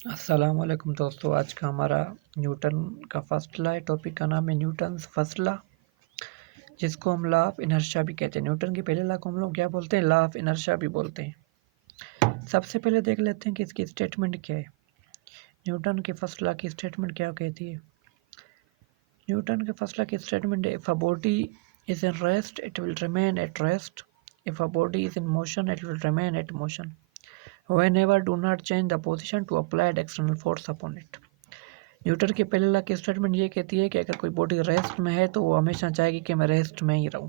अस्सलामुअलैकुम दोस्तों, आज का हमारा न्यूटन का फर्स्ट लॉ है। टॉपिक का नाम है न्यूटन्स फर्स्ट लॉ, जिसको हम लॉ ऑफ इनर्शिया भी कहते हैं। न्यूटन के पहले लॉ को हम लोग क्या बोलते हैं? लॉ ऑफ इनर्शिया भी बोलते हैं। सबसे पहले देख लेते हैं कि इसकी स्टेटमेंट क्या है। न्यूटन के फर्स्ट लॉ की स्टेटमेंट क्या कहती है? न्यूटन के फर्स्ट लॉ की स्टेटमेंट है, if a body is in rest it will remain at rest, if a body is in motion it will remain at motion, whenever do not change the position to applied external force upon it। Newton के पहले law की statement ये कहती है कि अगर कोई body rest में है तो वो हमेशा चाहेगी कि मैं रेस्ट में ही रहूं।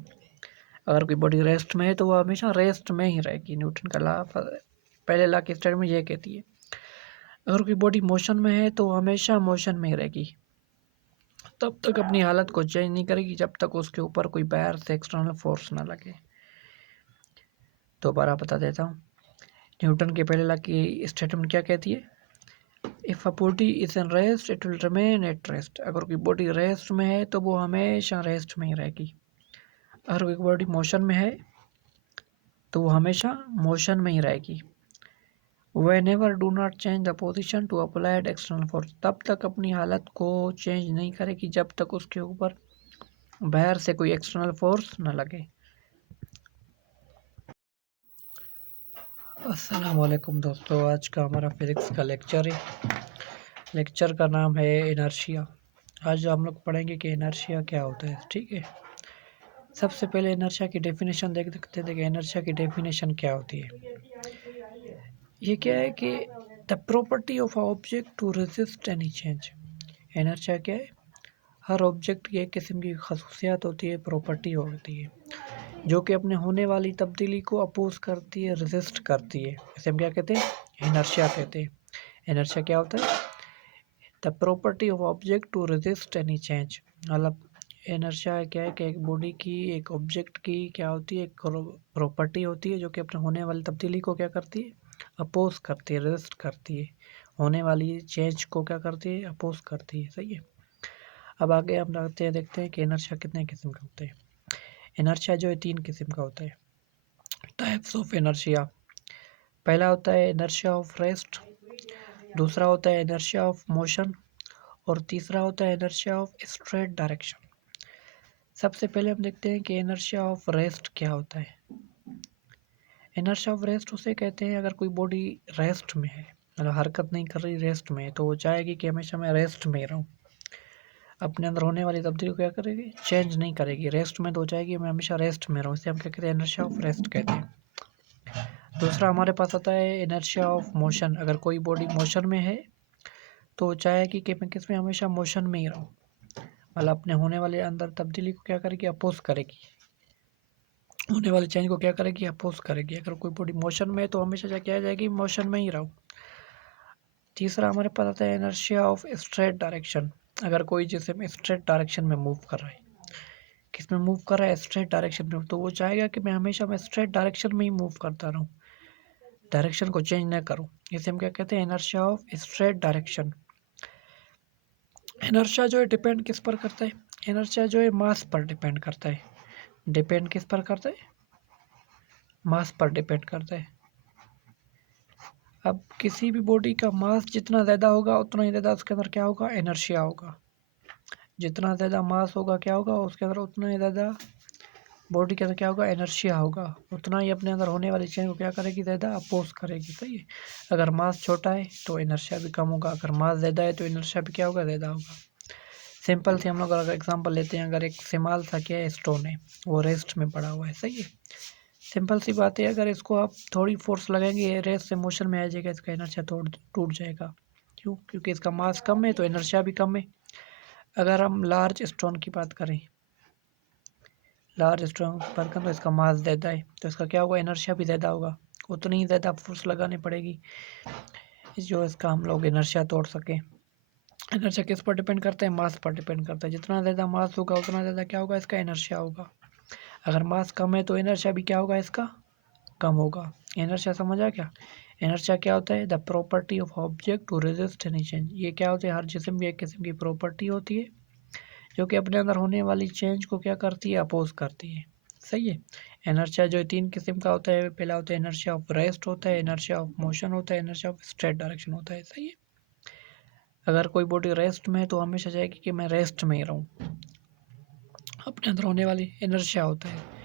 अगर कोई बॉडी रेस्ट में है तो वो हमेशा रेस्ट में ही रहेगी। न्यूटन का लॉ पहले लॉ की स्टेटमेंट ये कहती है। अगर कोई बॉडी मोशन में है तो वो हमेशा मोशन में ही रहेगी, तब तक अपनी हालत को चेंज नहीं करेगी जब तक उसके ऊपर कोई बाहर से एक्सटर्नल फोर्स ना लगे। दोबारा बता देता हूँ, न्यूटन के पहले लॉ की स्टेटमेंट क्या कहती है? If a body is in rest it will remain at rest. अगर कोई बॉडी रेस्ट में है तो वो हमेशा रेस्ट में ही रहेगी। अगर कोई बॉडी मोशन में है तो वो हमेशा मोशन में ही रहेगी। Whenever do not change the position to applied external force। तब तक अपनी हालत को चेंज नहीं करेगी जब तक उसके ऊपर बाहर से कोई एक्सटर्नल फोर्स न लगे। अस्सलाम वालेकुम दोस्तों, आज का हमारा फिजिक्स का लेक्चर है। लेक्चर का नाम है इनर्शिया। आज हम लोग पढ़ेंगे कि इनर्शिया क्या होता है। ठीक है, सबसे पहले इनर्शिया की डेफिनेशन देखते थे कि इनर्शिया की डेफिनेशन क्या होती है। ये क्या है कि the property of a object to resist any change. Inertia क्या है? हर ऑब्जेक्ट की एक किस्म की खसूसियात होती है, प्रॉपर्टी होती है, जो कि अपने होने वाली तब्दीली को अपोज करती है, रेजिस्ट करती है। इसे हम क्या कहते हैं? इनर्शिया कहते हैं। इनर्शिया क्या होता है? The property of object to resist any change. मतलब इनर्शिया क्या है कि एक बॉडी की, एक ऑब्जेक्ट की क्या होती है? एक प्रॉपर्टी होती है जो कि अपने होने वाली तब्दीली को क्या करती है? अपोज करती है, रेजिस्ट करती है। होने वाली चेंज को क्या करती है? अपोज करती है। सही है। अब आगे हम देखते हैं कि इनर्शिया कितने किस्म का होता है। इनर्शिया जो है 3 किस्म का होता है। Types of inertia. पहला होता है इनर्शिया ऑफ रेस्ट, दूसरा होता है इनर्शिया ऑफ मोशन, और तीसरा होता है इनर्शिया ऑफ स्ट्रेट डायरेक्शन। सबसे पहले हम देखते हैं कि इनर्शिया ऑफ रेस्ट क्या होता है। इनर्शिया ऑफ रेस्ट उसे कहते हैं अगर कोई बॉडी रेस्ट में है, मतलब हरकत नहीं कर रही, रेस्ट में है, तो वो चाहेगी कि हमेशा मैं रेस्ट में रहूं। अपने अंदर होने वाली तब्दीली को क्या करेगी? चेंज नहीं करेगी। रेस्ट में तो चाहेगी मैं हमेशा रेस्ट में रहूं, इसे हम क्या कहते हैं? इनर्शिया ऑफ रेस्ट कहते हैं। दूसरा हमारे पास आता है इनर्शिया ऑफ मोशन। अगर कोई बॉडी मोशन में है तो वो चाहेगी कि मैं किसमें? हमेशा मोशन में ही रहूं। मतलब अपने होने वाले अंदर तब्दीली को क्या करेगी? अपोज करेगी। होने वाले चेंज को क्या करेगी? अपोज करेगी। अगर कोई बॉडी मोशन में है तो हमेशा क्या जाएगी? मोशन में ही रहूं। तीसरा हमारे पास आता है इनर्शिया ऑफ स्ट्रेट डायरेक्शन। अगर कोई जिसम स्ट्रेट डायरेक्शन में मूव कर रहा है, किस में मूव कर रहा है? स्ट्रेट डायरेक्शन में, तो वो चाहेगा कि मैं स्ट्रेट डायरेक्शन में ही मूव करता रहूं, डायरेक्शन को चेंज ना करूं। इसे हम क्या कहते हैं? Inertia of straight direction. Inertia जो है डिपेंड किस पर करता है? इनर्शिया जो है मास पर डिपेंड करता है। डिपेंड किस पर करता है? मास पर डिपेंड करता है। अब किसी भी बॉडी का मास जितना ज़्यादा होगा उतना ही ज़्यादा उसके अंदर क्या होगा? इनर्शिया होगा। जितना ज़्यादा मास होगा क्या होगा? उसके अंदर उतना ही ज़्यादा बॉडी के अंदर क्या होगा? इनर्शिया होगा। उतना ही अपने अंदर होने वाली चेंज को क्या करेगी? ज़्यादा अपोज करेगी। सही है। अगर मास छोटा है तो इनर्शिया भी कम होगा, अगर मास ज़्यादा है तो इनर्शिया भी क्या होगा? ज़्यादा होगा। सिंपल से हम लोग अगर एग्जांपल लेते हैं, अगर एक सिमाल सा क्या है? स्टोन है, वो रेस्ट में पड़ा हुआ है। सही है। सिंपल सी बात है, अगर इसको आप थोड़ी फोर्स लगाएंगे रेस्ट से मोशन में आ जाएगा, इसका इनर्शिया टूट जाएगा। क्यों? क्योंकि इसका मास कम है तो इनर्शिया भी कम है। अगर हम लार्ज स्टोन की बात करें, लार्ज स्टोन की बात करें तो इसका मास ज़्यादा है, तो इसका क्या होगा? इनर्शिया भी ज़्यादा होगा। उतनी ही ज़्यादा फोर्स लगानी पड़ेगी जो इसका हम लोग इनर्शिया तोड़ सकें। इनर्शिया किस पर डिपेंड करता है? मास पर डिपेंड करता है। जितना ज़्यादा मास होगा उतना ज़्यादा क्या होगा? इसका इनर्शिया होगा। अगर मास कम है तो इनर्शिया भी क्या होगा? इसका कम होगा। इनर्शिया समझा क्या? इनर्शिया क्या होता है? The property of object to resist any change. ये क्या होता है? हर जिस्म की एक किस्म की प्रॉपर्टी होती है जो कि अपने अंदर होने वाली चेंज को क्या करती है? अपोज करती है। सही है। इनर्शिया जो है 3 किस्म का होता है। पहला होता है इनर्शिया ऑफ रेस्ट होता है, इनर्शिया ऑफ मोशन होता है, इनर्शिया ऑफ स्ट्रेट डायरेक्शन होता है। सही है। अगर कोई बॉडी रेस्ट में है तो हमेशा चाहेगी कि मैं रेस्ट में ही रहूँ। अपने अंदर होने वाली इनर्शिया होता है